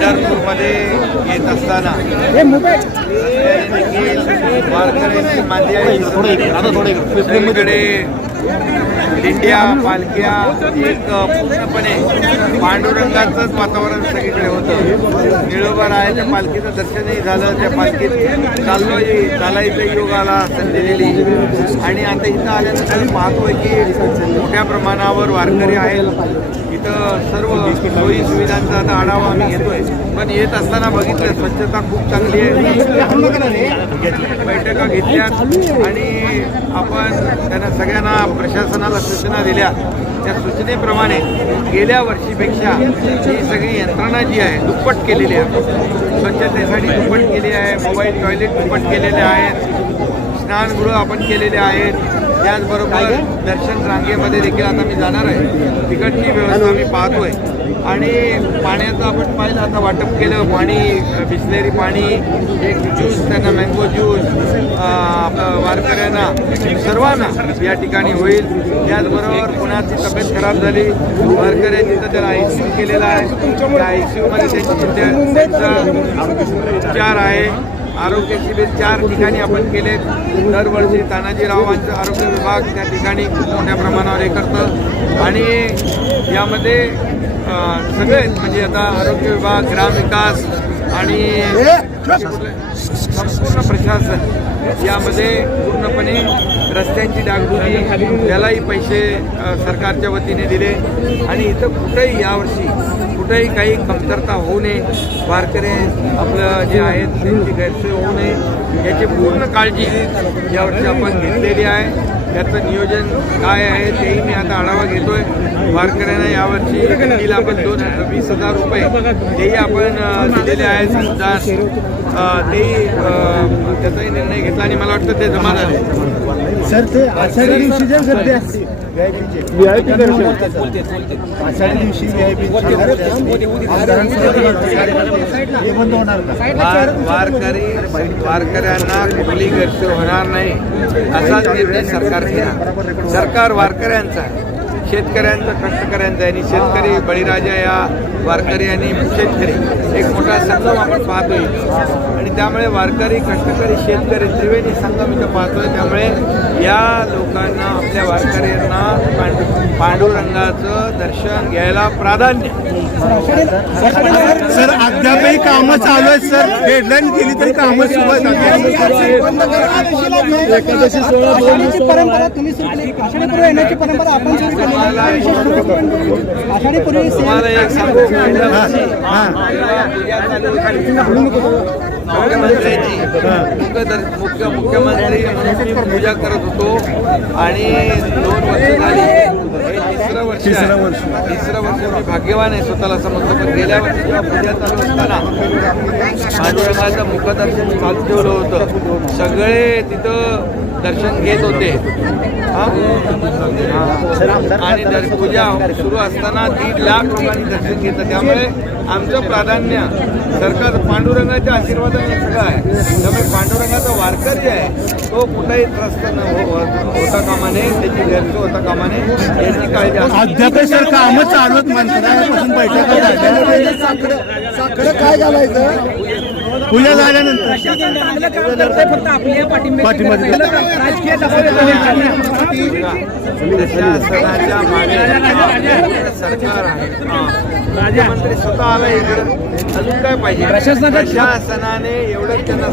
पंढरपूरमध्ये येत असताना देखील वारकऱ्यांची मांदी आहे सगळीकडे दिंड्या पालख्या एक पूर्णपणे पांडुरंगाचंच वातावरण सगळीकडे होतं. निळोबा रायाच्या पालखीचं दर्शनही झालं. त्या पालखीत चाललो चालायचं योग आला संधी दिली. आणि आता इथं आल्यानंतर पाहतोय की मोठ्या प्रमाणावर वारकरी आहेत. इथं सर्व सोयी सुविधांचा आता आढावा आम्ही घेतोय. पण येत असताना बघितलं स्वच्छता खूप चांगली आहे. बैठका घेतल्या आणि आपण त्यांना सगळ्यांना प्रशासनाला सूचना दिल्या. त्या सूचनेप्रमाणे गेल्या वर्षीपेक्षा ही सगळी यंत्रणा जी आहे दुप्पट केलेली आहे. स्वच्छतेसाठी दुप्पट केली आहे मोबाईल टॉयलेट दुप्पट केलेले आहेत. स्नानगृह आपण केलेले आहेत. त्याचबरोबर दर्शन रांगेमध्ये देखील आता मी जाणार आहे. तिकडची व्यवस्था आम्ही पाहतोय. आणि पाण्याचं आपण पाहिलं आता वाटप केलं पाणी बिसलेरी पाणी एक ज्यूस त्यांना मँगो ज्यूस वारकऱ्यांना सर्वांना या ठिकाणी होईल. त्याचबरोबर कुणाची तब्येत खराब झाली. वारकऱ्यांनी तर त्याला आय सी यू केलेला आहे. त्या आय सी यूमध्ये त्यांचा उपचार आहे. आरोग्य शिबिर चार ठिकाणी आपण केले दरवर्षी तानाजीरावांचं आरोग्य विभाग त्या ठिकाणी खूप मोठ्या प्रमाणावर हे करतं. आणि यामध्ये सगळेच म्हणजे आता आरोग्य विभाग ग्रामविकास आणि संपूर्ण प्रशासन यामध्ये पूर्णपणे रस्त्यांची डागडुजी त्यालाही पैसे सरकारच्या वतीने दिले. आणि इथं कुठेही यावर्षी कुठेही काही कमतरता होऊ नये. वारकरी आपलं जे आहेत त्यांची गैरसोय होऊ नये. याची पूर्ण काळजी यावर्षी आपण घेतलेली आहे. त्याचं नियोजन काय आहे तेही मी आता आढावा घेतोय. वारकऱ्यांना यावर्षी आपण दोन वीस हजार रुपये तेही आपण दिलेले आहेत. अ, तेही अ, त्याचाही निर्णय घेतला आणि मला वाटतं ते जमा झाले. सर ते आषाढी दिवशी जे गर्दी असते. आषाढी दिवशी व्हीआयपी हे बंद होणार का? वार वारकरी वारकऱ्यांना कुठली गैरसोय होणार नाही. असाच निर्णय सरकार घेणार सरकार वारकऱ्यांचा आहे. शेतकऱ्यांचं कष्टकऱ्यांचं आहे. आणि शेतकरी बळीराजा या वारकरी आणि शेतकरी. एक मोठा संगम आपण पाहतोय. आणि त्यामुळे वारकरी कष्टकरी शेतकरी त्रिवेणी संगम इथं पाहतोय. त्यामुळे या लोकांना आपल्या वारकऱ्यांना पांडुरंगाचं दर्शन घ्यायला प्राधान्य. सर अद्यापही कामं चालू आहेत सर. डेडलाईन केली तरी कामं सुरू एकादशी सोहळा दोन दिवस परंपरा तुम्ही सुरू केली. आषाढी पूर्व येण्याची परंपरा आपण सुरू केली. आहे. विशेष करून आषाढी पूर्वी तुम्हाला एक सांगू मुख्यमंत्र्यांची. मुख्य- मुख्यमंत्री म्हणून मी पूजा करत होतो. आणि दोन वर्ष झाली. तिसरं वर्ष. तिसरं वर्ष. मी भाग्यवान आहे स्वतःला समजतो पण गेल्या वर्षी जेव्हा पूजा चालू असताना पांडुरंगाचं मुखदर्शन चालू ठेवलं होतं. सगळे तिथं दर्शन घेत होते. आणि पूजा सुरू असताना दीड लाख लोकांनी दर्शन घेतलं. त्यामुळे आमचं प्राधान्य सरकार पांडुरंगाच्या आशीर्वादाने सगळं आहे. त्यामुळे पांडुरंगाचा वारकरी आहे. तो कुठेही त्रस्त न हो- हो- होता कामा नये त्याची गैरसोय होता कामा नये याची काळजी. अद्यापही सर कामं चालू आहेत मंत्रालयापासून बैठका काय घालायचं? पूजा झाल्यानंतर. फक्त आपल्या पाठीमागे. राजकीय प्रशासनाच्या मागे सरकार आहे. मुख्यमंत्री स्वतः आला इकडे. अजून काय पाहिजे? प्रशासनाने एवढंच त्यांना